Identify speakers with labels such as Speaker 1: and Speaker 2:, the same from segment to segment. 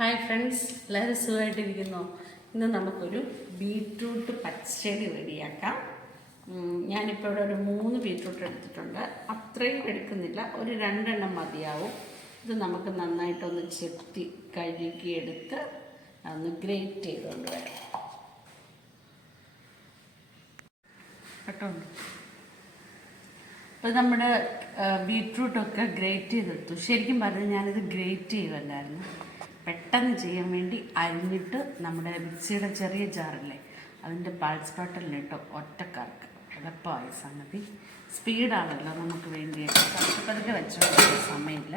Speaker 1: Hi friends എല്ലാവരും സുഖമായിട്ടിരിക്കുന്നു. ഇന്ന് നമുക്കൊരു ബീട്രൂട്ട് പച്ചടി റെഡിയാക്കാം. ഞാനിപ്പോൾ ഇവിടെ ഒരു മൂന്ന് ബീട്രൂട്ട് എടുത്തിട്ടുണ്ട്. അത്രയും എടുക്കുന്നില്ല. ഒരു രണ്ടെണ്ണം മതിയാവും. ഇത് നമുക്ക് നന്നായിട്ടൊന്ന് ചെത്തി കഴുകി എടുത്ത് ഒന്ന് ഗ്രേറ്റ് ചെയ്തുകൊണ്ട് വരാം. കേട്ടോ അപ്പോൾ നമ്മുടെ ബീട്രൂട്ടൊക്കെ ഗ്രേറ്റ് ചെയ്തെടുത്തു. ശരിക്കും പറഞ്ഞാൽ ഞാനിത് ഗ്രേറ്റ് ചെയ്യുമല്ലായിരുന്നു പെട്ടെന്ന് ചെയ്യാൻ വേണ്ടി അരിഞ്ഞിട്ട് നമ്മുടെ മിക്സിയുടെ ചെറിയ ജാറില്ലേ അതിന്റെ പൾസ് ബട്ടലിലിട്ട് ഒറ്റക്കറക്ക്. എളുപ്പമായ സംഗതി. സ്പീഡാണല്ലോ നമുക്ക് വേണ്ടി പതുക്കെ പതുക്കെ സമയമില്ല.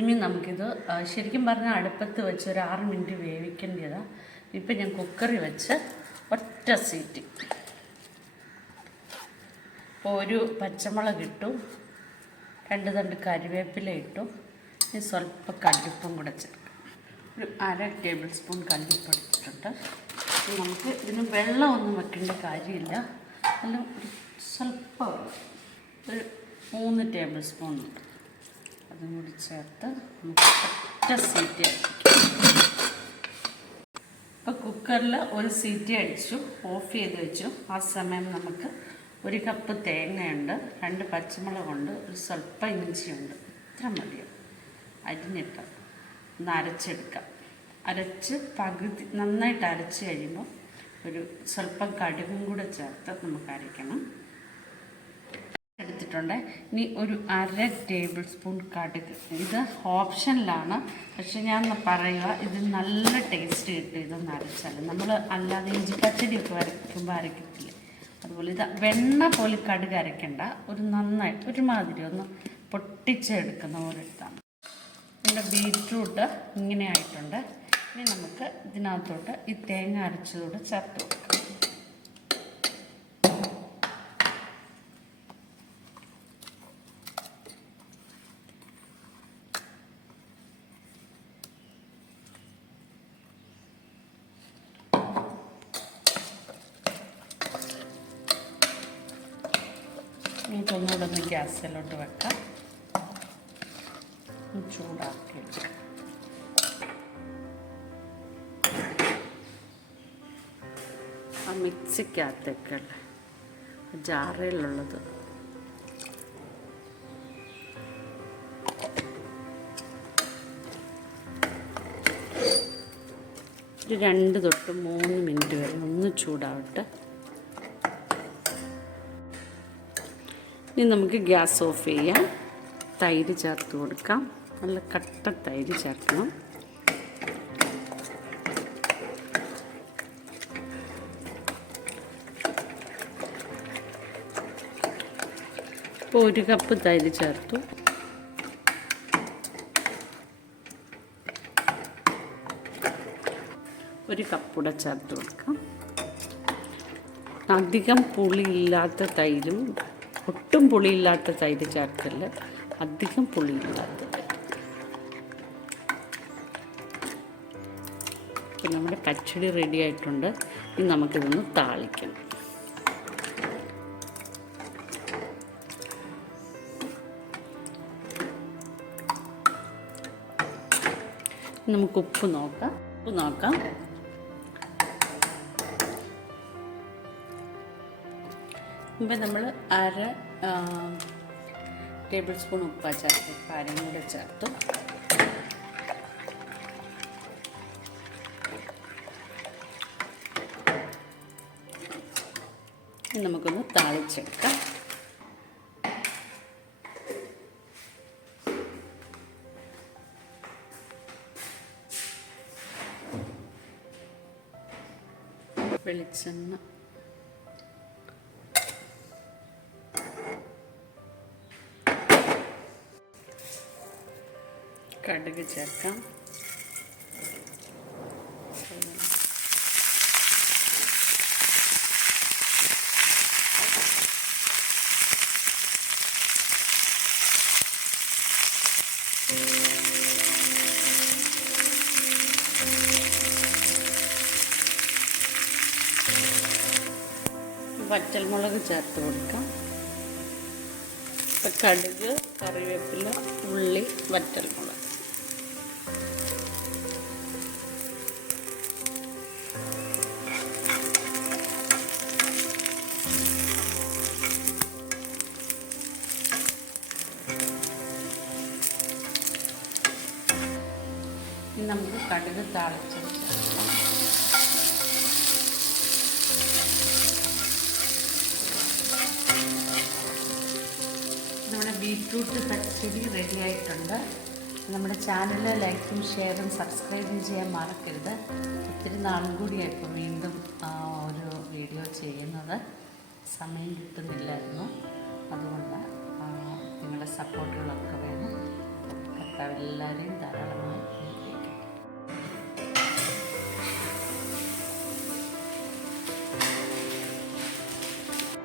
Speaker 1: ഇനി നമുക്കിത് ശരിക്കും പറഞ്ഞാൽ അടുപ്പത്ത് വെച്ച് ഒരു ആറ് മിനിറ്റ് വേവിക്കേണ്ടതാണ് ഇപ്പം ഞാൻ കുക്കറി വെച്ച് ഒറ്റ സീറ്റ് ഇപ്പോൾ ഒരു പച്ചമുളക് ഇട്ടു രണ്ട് തണ്ട് കരിവേപ്പില ഇട്ടു ഇനി സ്വല്പം കല്ലുപ്പും കൂടെ ചേർക്കാം ഒരു അര ടേബിൾ സ്പൂൺ കല്ലിപ്പൊടിച്ചിട്ടുണ്ട്. നമുക്ക് ഇതിന് വെള്ളമൊന്നും വെക്കേണ്ട കാര്യമില്ല. നല്ല ഒരു സ്വല്പം ഒരു മൂന്ന് ടേബിൾ സ്പൂൺ അതും കൂടി ചേർത്ത് നമുക്ക് ഒറ്റ സീറ്റ് ഇപ്പോൾ കുക്കറിൽ ഒരു സീറ്റി അടിച്ചു ഓഫ് ചെയ്ത് വെച്ചു. ആ സമയം നമുക്ക് ഒരു കപ്പ് തേങ്ങയുണ്ട് രണ്ട് പച്ചമുളകുണ്ട് ഒരു സ്വല്പം ഇഞ്ചിയുണ്ട്. ഇത്ര മതിയാവും അരിഞ്ഞിട്ട്. ഒന്ന് അരച്ചെടുക്കാം. അരച്ച് പകുതി നന്നായിട്ട് അരച്ച് കഴിയുമ്പോൾ ഒരു സ്വല്പം കടുകും കൂടെ ചേർത്ത് നമുക്ക് അരയ്ക്കണം. എടുത്തിട്ടുണ്ട്. ഇനി ഒരു അര ടേബിൾ സ്പൂൺ കടുക്. ഇത് ഓപ്ഷനിലാണ്. പക്ഷെ ഞാൻ പറയുക ഇത് നല്ല ടേസ്റ്റ് കിട്ടും ഇതൊന്ന് അരച്ചാൽ. നമ്മൾ അല്ലാതെ ഇഞ്ചി പച്ചടിയൊക്കെ വരയ്ക്കുമ്പോൾ അരയ്ക്കത്തില്ലേ അതുപോലെ ഇത് വെണ്ണ പോലെ കടുക് അരയ്ക്കണ്ട. ഒരു നന്നായിട്ട് ഒരുമാതിരി ഒന്ന് പൊട്ടിച്ചെടുക്കുന്ന പോലെ എടുത്താണ് എന്റെ ബീറ്റ്റൂട്ട് ഇങ്ങനെ ആയിട്ടുണ്ട്. ഇനി നമുക്ക് ഇതിനകത്തോട്ട് ഈ തേങ്ങ അരച്ചതോട് ചേർത്ത് കൊടുക്കാം. ഇതൊന്നുകൂടെ ഒന്ന് ഗ്യാസിലോട്ട് വെക്കാം. ഒന്ന് ചൂടാക്കി ആ മിക്സിക്കകത്തേക്കല്ലേ ജാറയിലുള്ളത് ഒരു രണ്ട് തൊട്ട് മൂന്ന് മിനിറ്റ് വരെ ഒന്ന് ചൂടാവട്ടെ. ഇനി നമുക്ക് ഗ്യാസ് ഓഫ് ചെയ്യാം. തൈര് ചേർത്ത് കൊടുക്കാം. നല്ല കട്ട തൈര് ചേർക്കണം. ഇപ്പോൾ ഒരു കപ്പ് തൈര് ചേർത്തു. ഒരു കപ്പൂടെ ചേർത്ത് കൊടുക്കാം. അധികം പുളിയില്ലാത്ത തൈരും ഒട്ടും പുളിയില്ലാത്ത തൈര് ചേർക്കല്ല? അധികം പുളിയില്ലാത്ത. ഇപ്പം നമ്മുടെ കച്ചടി റെഡി ആയിട്ടുണ്ട്. ഇനി നമുക്കിതൊന്ന് താളിക്കണം നമുക്ക് ഉപ്പ് നോക്കാം. ഉപ്പ് നോക്കാം. മുമ്പ് നമ്മൾ അര ടേബിൾ സ്പൂൺ ഉപ്പ് ചേർത്ത് കാര്യം കൂടെ ചേർത്തു. നമുക്കൊന്ന് താളിച്ചെടുക്കാം. വെളിച്ചെണ്ണ. കടുക് ചേർക്കാം. വറ്റൽമുളക് ചേർത്ത് കൊടുക്കാം. ഇപ്പം കടുക് കറിവേപ്പില ഉള്ളി വറ്റൽമുളക്. നമുക്ക് കടുക് താളിച്ചു ബീട്രൂട്ട് പച്ചടി റെഡി ആയിട്ടുണ്ട്. നമ്മുടെ ചാനൽ ലൈക്കും ഷെയറും സബ്സ്ക്രൈബും ചെയ്യാൻ മറക്കരുത്. ഒത്തിരി നാളും കൂടിയാണ് ഇപ്പോൾ വീണ്ടും ഒരു വീഡിയോ ചെയ്യുന്നത്. സമയം കിട്ടുന്നില്ലായിരുന്നു. അതുകൊണ്ട് നിങ്ങളുടെ സപ്പോർട്ടുകളൊക്കെ വേണം. എല്ലാവരെയും ധാരാളമായി